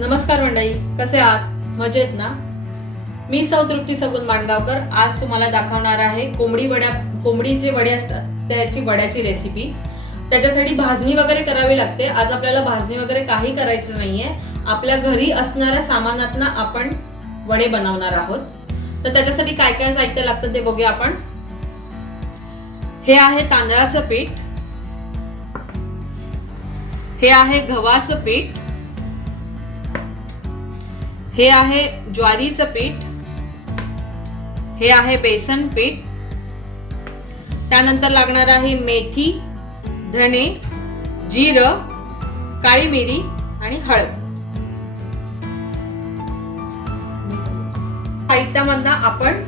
नमस्कार मंडळी, कसे आहात? मजेत ना? मी सौ तृप्ती सगुण माणगावकर आज तुम्हाला दाखवणार आहे कोंबडीचे वडे असतात त्याची वड्याची रेसिपी। त्याच्यासाठी भाजणी वगैरे करावी लागते। आज आपल्याला भाजणी वगैरे काही करायची नाहीये, आपल्या घरी असणाऱ्या सामानातनं आपण वडे बनवणार आहोत। तर त्याच्यासाठी काय काय साहित्य लागतं ते बघूया आपण। हे आहे तांदळाचं पीठ, हे आहे गव्हाचं पीठ, हे आहे ज्वारीचं पीठ, हे आहे बेसन पीठ, त्यानंतर लागणार आहे मेथी, धणे, जिरं, काळी मिरी आणि हळद। साहित्यामधनं आपण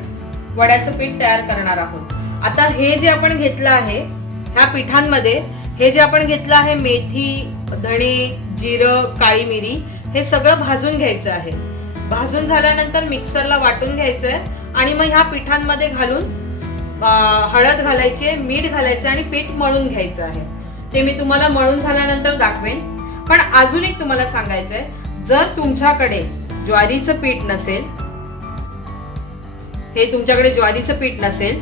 वड्याचं पीठ तयार करणार आहोत। आता हे जे आपण घेतलं आहे ह्या पिठांमध्ये हे जे आपण घेतलं आहे मेथी, धणे, जिरं, काळी मिरी हे सगळं भाजून घ्यायचं आहे। भाजून झाल्यानंतर मिक्सरला वाटून घ्यायचंय आणि मग ह्या पिठांमध्ये घालून हळद घालायची आहे, मीठ घालायचं आणि पीठ मळून घ्यायचं आहे। ते मी तुम्हाला मळून झाल्यानंतर दाखवेन। पण अजून एक तुम्हाला सांगायचंय, जर तुमच्याकडे ज्वारीचं पीठ नसेल, हे तुमच्याकडे ज्वारीचं पीठ नसेल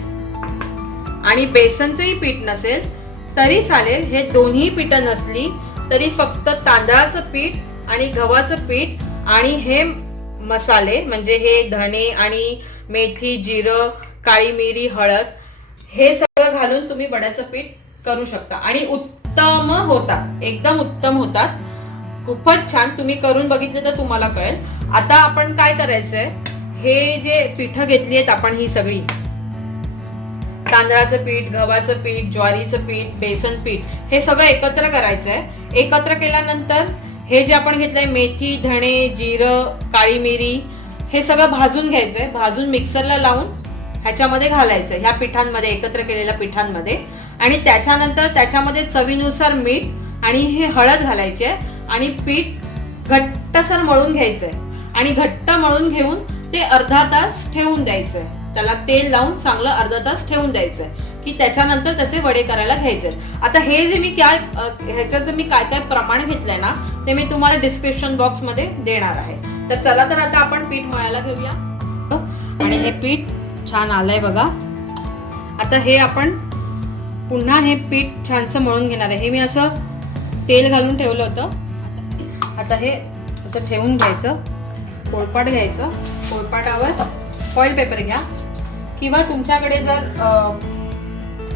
आणि बेसनचंही पीठ नसेल तरी चालेल। हे दोन्ही पीठं नसली तरी फक्त तांदळाचं पीठ आणि गव्हाचं पीठ आणि हे मसाले म्हणजे हे धणे आणि मेथी, जिरं, काळी मिरी, हळद हे सगळं घालून तुम्ही वड्याचं पीठ करू शकता आणि उत्तम होतात, एकदम उत्तम होतात, खूपच छान। तुम्ही करून बघितले तर तुम्हाला कळेल। आता आपण काय करायचंय, हे जे पीठ घेतली आहेत आपण ही सगळी तांदळाचं पीठ, गव्हाचं पीठ, ज्वारीचं पीठ, बेसन पीठ हे सगळं एकत्र करायचंय। एकत्र केल्यानंतर हे जे आपण घेतलंय मेथी, धणे, जिरं, काळी मिरी हे सगळं भाजून घ्यायचंय। भाजून मिक्सरला लावून ह्याच्यामध्ये घालायचं, ह्या पिठांमध्ये, एकत्र केलेल्या पिठांमध्ये। आणि त्याच्यानंतर त्याच्यामध्ये चवीनुसार मीठ आणि हे हळद घालायची आहे आणि पीठ घट्टसर मळून घ्यायचंय आणि घट्ट मळून घेऊन ते अर्धा तास ठेवून द्यायचंय। त्याला तेल लावून चांगलं अर्धा तास ठेवून द्यायचंय की त्याच्यानंतर त्याचे वडे करायला घ्यायचे। आता हे जे मी ह्याच्याचं मी काय काय प्रमाण घेतलंय ना ते मी तुम्हाला डिस्क्रिप्शन बॉक्स मध्ये देणार आहे। तर चला तर आता आपण पीठ मळायला घेऊया। आणि हे पीठ छान आलंय बघा। आता हे आपण पुन्हा हे पीठ छानसं मळून घेणार आहे। हे मी असं तेल घालून ठेवलं होतं। आता हे असं ठेवून घ्यायचं, पोळपाट घ्यायचं, पोळपाटावर फॉइल पेपर घ्या किंवा तुमच्याकडे जर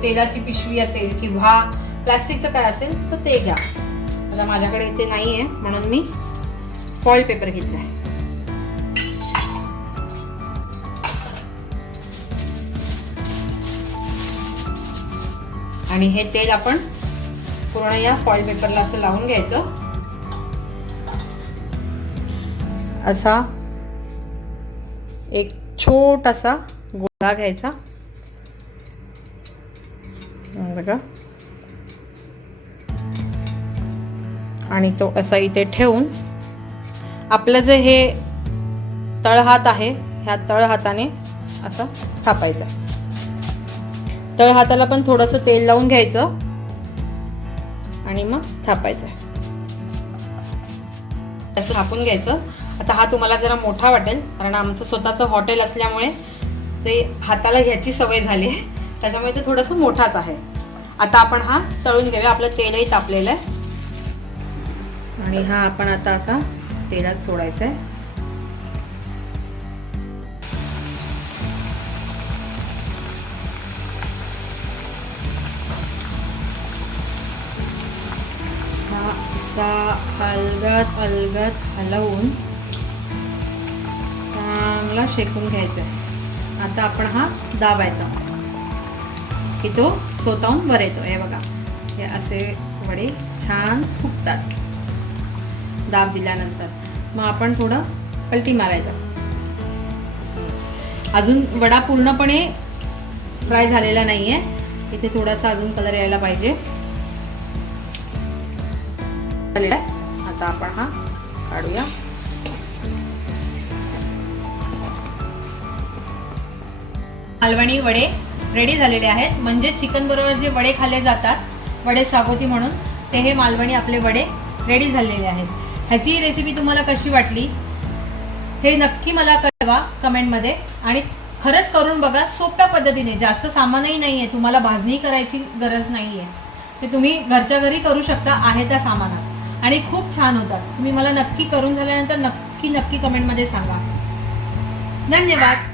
तेलाची पिशवी असेल किंवा प्लास्टिकचं काय असेल तर ते घ्या। आता माझ्याकडे ते नाहीये म्हणून मी फॉइल पेपर घेतलाय। आणि हे तेल आपण पूर्ण या फॉइल पेपरला असं लावून घ्यायचं। असा एक छोटासा गोळा घ्यायचा बघा आणि तो असा इथे ठेवून आपलं जे हे तळहात आहे ह्या तळहाताने असा थापायचा। तळहाताला पण थोडंसं तेल लावून घ्यायचं आणि मग थापायचं, असं थापून घ्यायचं। आता हा तुम्हाला जरा मोठा वाटेल कारण आमचं स्वतःचं हॉटेल असल्यामुळे ते हाताला घ्यायची सवय झाली आहे, त्याच्यामुळे ते थोडंसं मोठाच आहे। आता आपण हा तळून घेऊया। आपलं तेलही तापलेलं आहे आणि हा आपण आता असा तेलात सोडायचा आहे। हा असा अलगद अलगद हलवून चांगला शेकून घ्यायचा आहे। आता आपण हा दाबायचा की तो स्वतःहून वर येतो। हे बघा, हे असे वडे छान फुगतात दाब दिल्यानंतर। मग आपण थोडं पलटी मारायचं। अजून वडा पूर्णपणे फ्राय झालेला नाहीये, इथे थोडासा अजून कलर यायला पाहिजे। आता आपण हा काढूया। मालवणी वडे रेडी झालेले आहेत। म्हणजे चिकन बरोबर जे वडे खाल्ले जातात, वडे सागोती म्हणून, ते हे मालवणी आपले वडे रेडी झालेले आहेत। ह्याची रेसिपी तुम्हाला कशी वाटली हे नक्की मला कळवा कमेंटमध्ये. आणि खरंच करून बघा सोप्या पद्धतीने, जास्त सामानही नाही आहे, तुम्हाला भाजणी करायची गरज नाही आहे, ते तुम्ही घरच्या घरी करू शकता आहे त्या सामानात आणि खूप छान होतात. तुम्ही मला नक्की करून झाल्यानंतर नक्की कमेंटमध्ये सांगा. धन्यवाद.